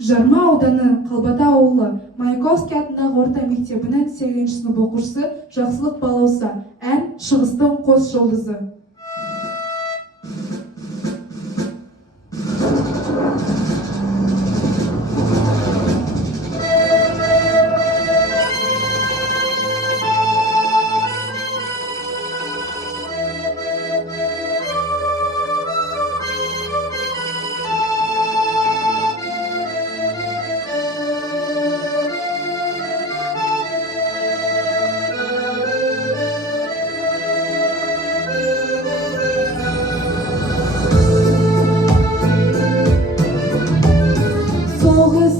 Жарма ауданы Қалбата ауылы Маяковский атындағы орта мектебінің 8-ші сынып оқушысы Жақсылық Балауса. Ән «Шығыстың қос жұлдызы».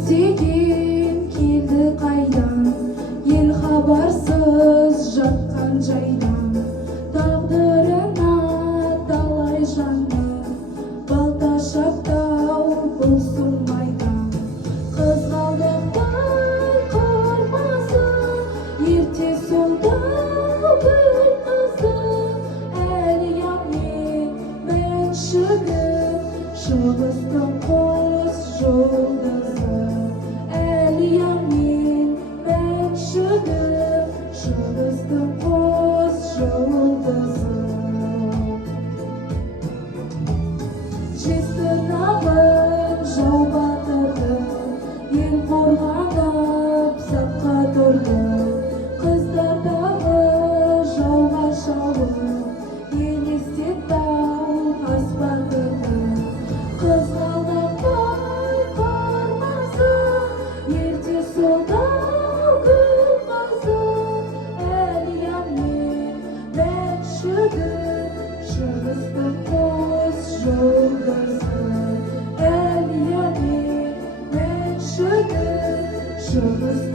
Келді қайдан, ел хабарсыз жатқан жайдан, тағдырына талай жанды, балта шаптау болсын майдан. Қызғалдақтай қармасы, ерте сонда гүл қызы, әлиямен мәншігім, шығыстың қос жұлдызы. Әлиямен мәншігім, шығыстың қос жұлдызы. Жезтырнағын жау батырды, ел қорғанып сапқа тұрды. Қыздардағы жауға шауып, елестетті аспандырды. Қызғалдақтай қармасы, ерте солда гүл қызы, әлиямен мәншігім, шығыстың қос жұлдызы. Әлиямен мәншігім, шығыстың